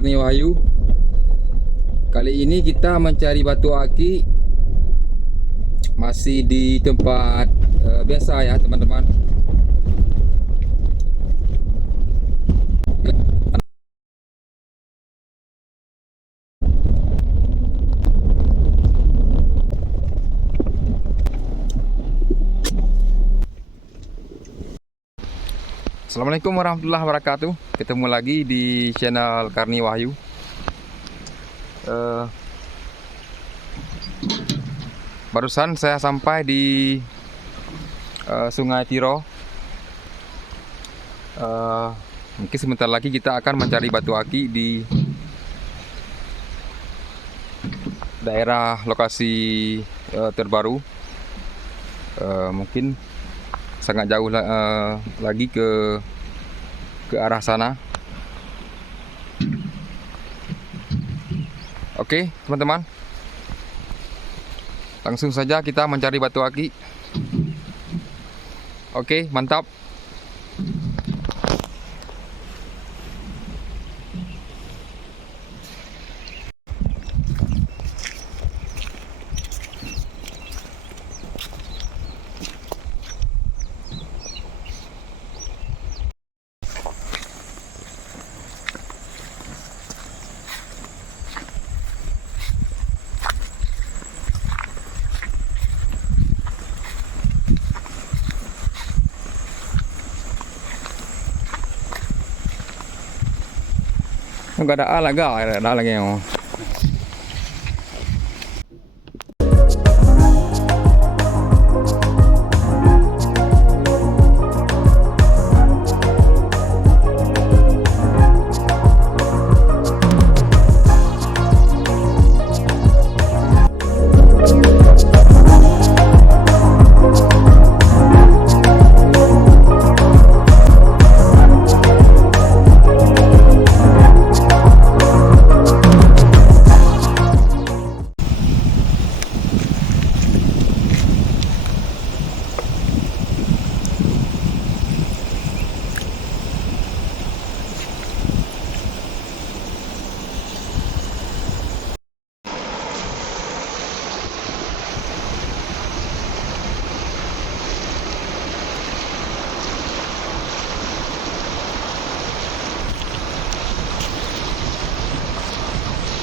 Karni Wahyu. Kali ini kita mencari batu aki masih di tempat biasa ya teman-teman. Assalamualaikum warahmatullahi wabarakatuh. Ketemu lagi di channel Karni Wahyu. Barusan saya sampai di Sungai Tiro. Mungkin sebentar lagi kita akan mencari batu aki di daerah lokasi terbaru. Mungkin sangat jauh lagi ke arah sana. Oke, teman-teman. Langsung saja kita mencari batu aki. Oke, mantap. Enggak ada lagi yang.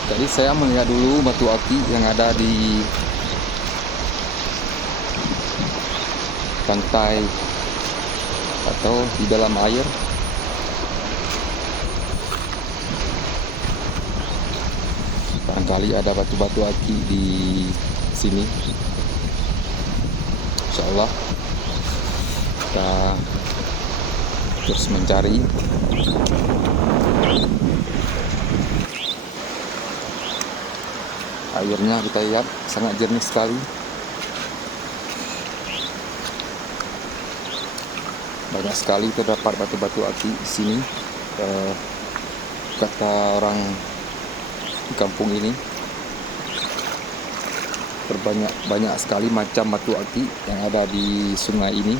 Jadi saya melihat dulu batu aki yang ada di pantai atau di dalam air. Barangkali ada batu-batu aki di sini. Insya Allah kita terus mencari. Airnya kita lihat sangat jernih sekali. Banyak sekali terdapat batu-batu aki di sini. Kata orang di kampung ini, banyak sekali macam batu aki yang ada di sungai ini,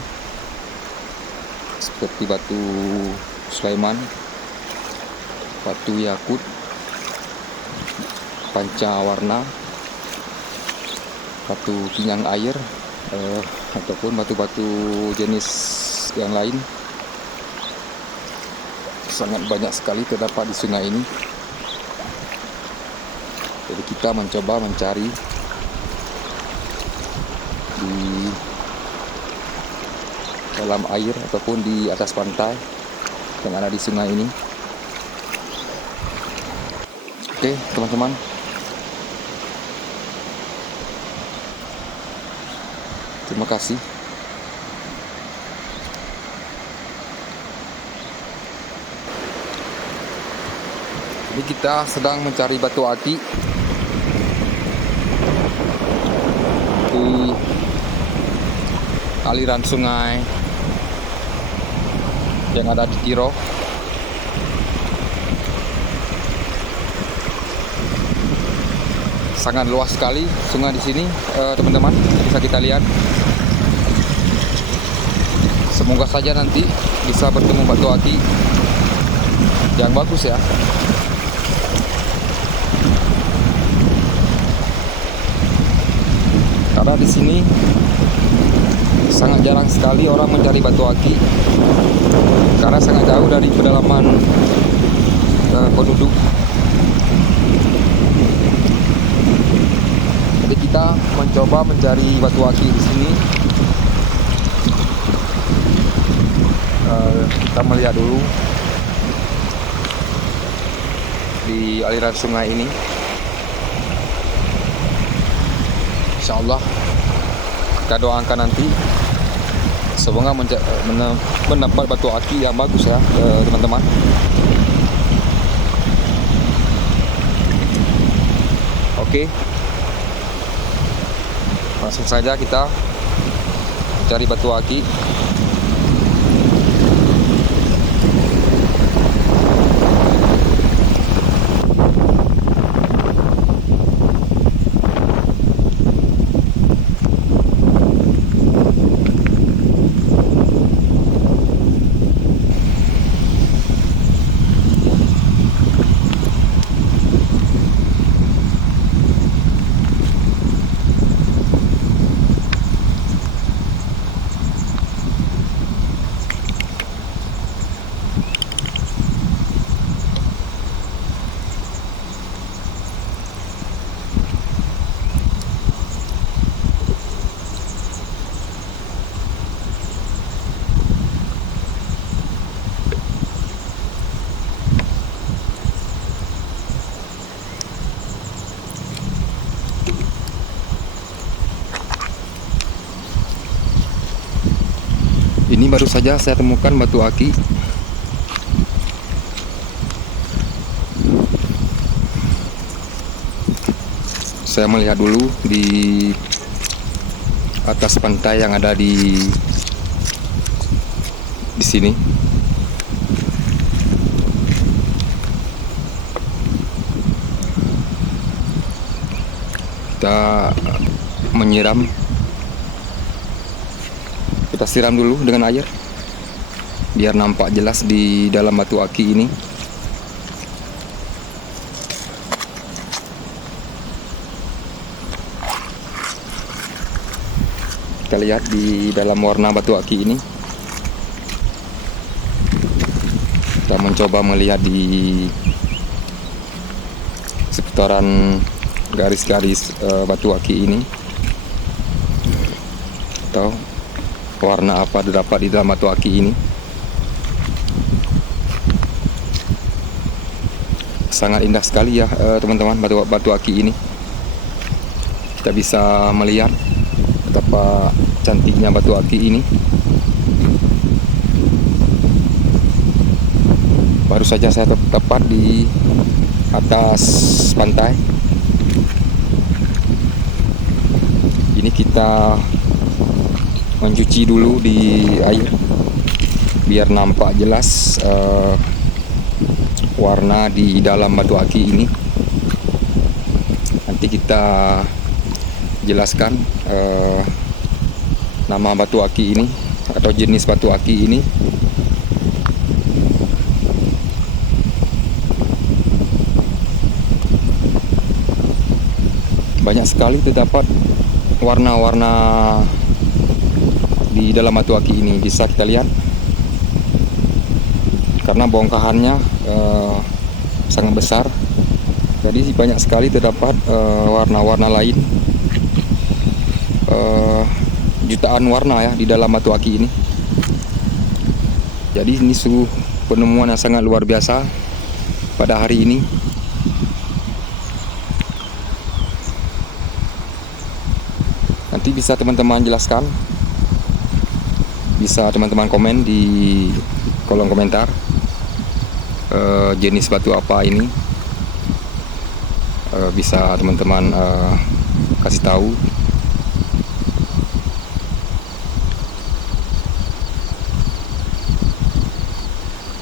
seperti batu Sulaiman, batu yakut, pancawarna, batu kinyang air, ataupun batu-batu jenis yang lain. Sangat banyak sekali terdapat di sungai ini. Jadi kita mencoba mencari di dalam air ataupun di atas pantai yang ada di sungai ini. Oke, teman-teman. Terima kasih. Jadi kita sedang mencari batu aki di aliran sungai yang ada di Tiro. Sangat luas sekali sungai di sini, teman-teman. Bisa kita lihat. Semoga saja nanti bisa bertemu batu aki yang bagus ya. Karena di sini sangat jarang sekali orang mencari batu aki karena sangat jauh dari pedalaman penduduk. Jadi kita mencoba mencari batu aki di sini. Kita melihat dulu di aliran sungai ini. Insya Allah kita doakan nanti semoga mendapat batu aki yang bagus ya teman-teman. Oke, langsung saja kita cari batu aki. Ini baru saja saya temukan batu aki. Saya melihat dulu di atas pantai yang ada di sini. Kita menyiram. Kita siram dulu dengan air biar nampak jelas di dalam batu aki ini. Kita lihat di dalam warna batu aki ini. Kita mencoba melihat di seputaran garis-garis batu aki ini, atau warna apa terdapat di dalam batu aki ini. Sangat indah sekali ya teman-teman, batu aki ini. Kita bisa melihat betapa cantiknya batu aki ini. Baru saja saya tepat di atas pantai. Ini kita mencuci dulu di air biar nampak jelas warna di dalam batu aki ini. Nanti kita jelaskan nama batu aki ini atau jenis batu aki ini. Banyak sekali terdapat warna-warna di dalam batu aki ini, bisa kita lihat karena bongkahannya sangat besar. Jadi banyak sekali terdapat warna-warna lain, jutaan warna ya di dalam batu aki ini. Jadi ini sungguh penemuan yang sangat luar biasa pada hari ini. Nanti bisa teman-teman jelaskan, bisa teman-teman komen di kolom komentar jenis batu apa ini. Bisa teman-teman kasih tahu.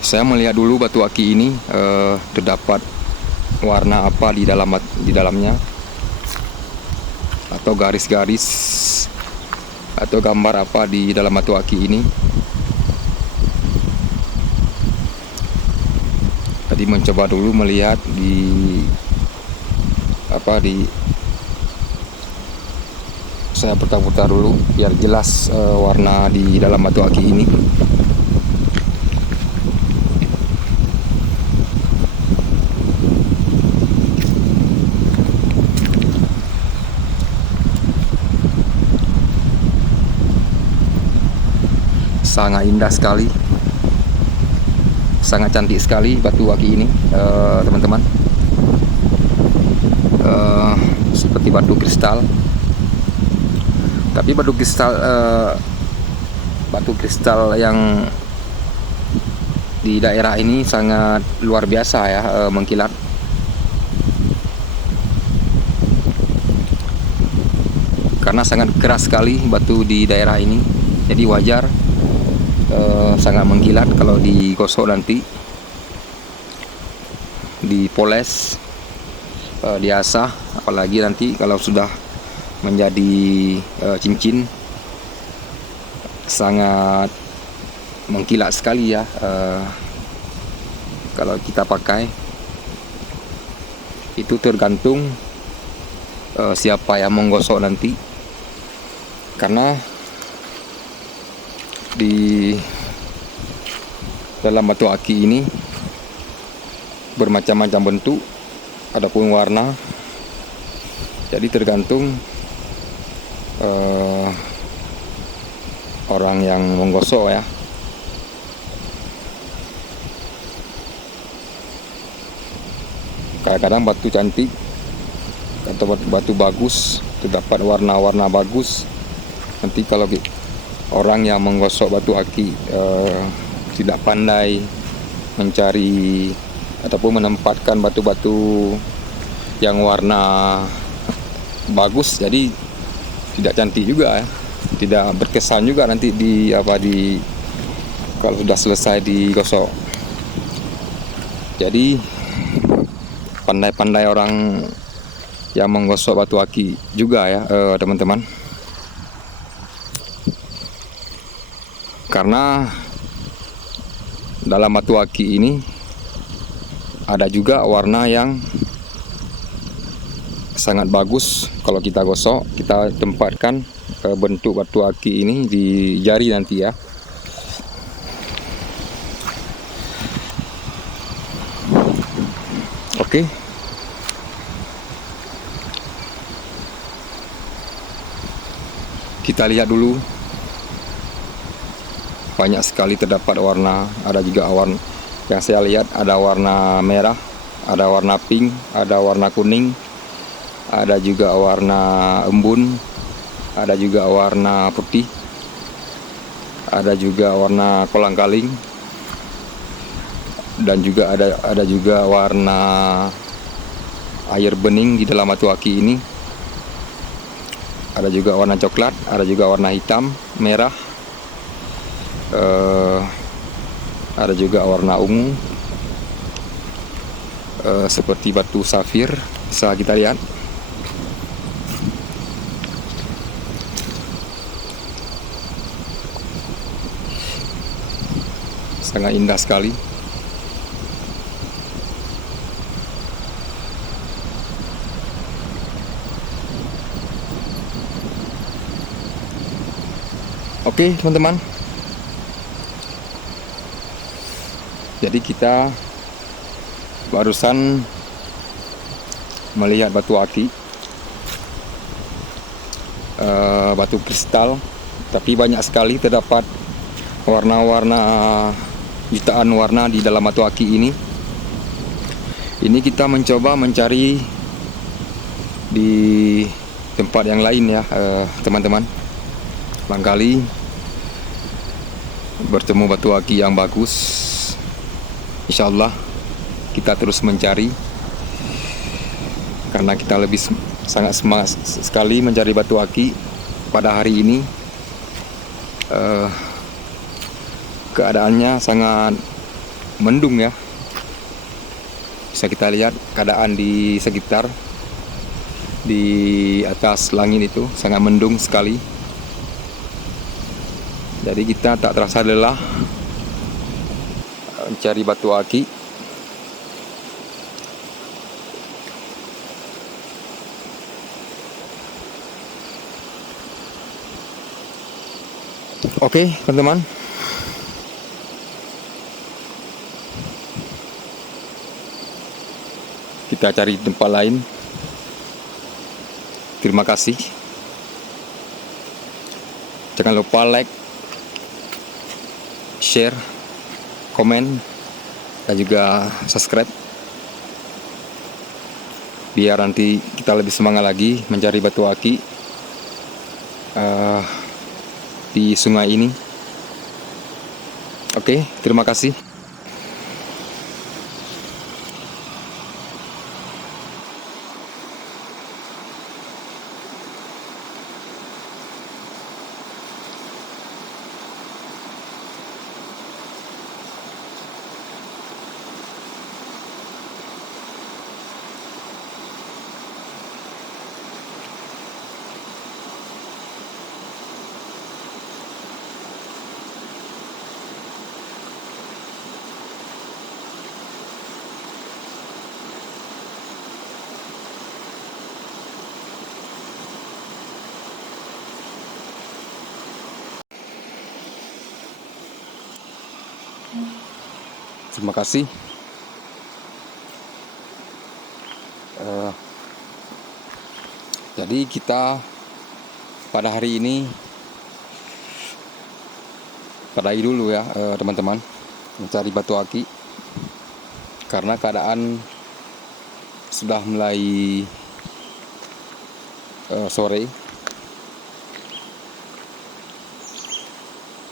Saya melihat dulu batu aki ini terdapat warna apa di dalamnya, atau garis-garis atau gambar apa di dalam batu aki ini. Tadi mencoba dulu melihat Saya putar-putar dulu biar jelas warna di dalam batu aki ini. Sangat indah sekali, sangat cantik sekali batu aki ini, teman-teman. Seperti batu kristal, tapi batu kristal yang di daerah ini sangat luar biasa ya, mengkilat. Karena sangat keras sekali batu di daerah ini, jadi wajar sangat mengkilat kalau digosok nanti, dipoles, diasah, apalagi nanti kalau sudah menjadi cincin, sangat mengkilat sekali ya kalau kita pakai. Itu tergantung siapa yang menggosok nanti, karena di dalam batu aki ini bermacam-macam bentuk, adapun warna. Jadi tergantung orang yang menggosok ya. Kadang-kadang batu cantik atau batu bagus, terdapat warna-warna bagus. Nanti kalau orang yang menggosok batu aki tidak pandai mencari ataupun menempatkan batu-batu yang warna bagus, jadi tidak cantik juga ya, tidak berkesan juga nanti kalau sudah selesai digosok. Jadi pandai-pandai orang yang menggosok batu aki juga ya, teman-teman. Karena dalam batu aki ini ada juga warna yang sangat bagus. Kalau kita gosok, kita tempatkan bentuk batu aki ini di jari nanti ya. Oke. Kita lihat dulu. Banyak sekali terdapat warna. Ada juga warna yang saya lihat, ada warna merah, ada warna pink, ada warna kuning, ada juga warna embun, ada juga warna putih, ada juga warna kolang-kaling, dan juga ada juga warna air bening di dalam batu aki ini. Ada juga warna coklat, ada juga warna hitam, merah, ada juga warna ungu, seperti batu safir. Bisa kita lihat. Sangat indah sekali. Oke, teman-teman. Jadi kita barusan melihat batu aki, batu kristal, tapi banyak sekali terdapat warna-warna, jutaan warna di dalam batu aki ini. Ini kita mencoba mencari di tempat yang lain ya, teman-teman. Barangkali bertemu batu aki yang bagus. Insyaallah kita terus mencari, karena kita sangat semangat sekali mencari batu aki pada hari ini. Keadaannya sangat mendung ya. Bisa kita lihat keadaan di sekitar, di atas langit itu sangat mendung sekali. Jadi kita tak terasa lelah mencari batu aki. Oke, teman-teman. Kita cari tempat lain. Terima kasih. Jangan lupa like, share, komen, dan juga subscribe. Biar nanti kita lebih semangat lagi mencari batu aki di sungai ini. Oke, terima kasih. Terima kasih. Jadi kita pada hari ini dulu ya teman-teman, mencari batu aki karena keadaan sudah mulai sore,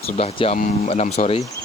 sudah jam 6 sore.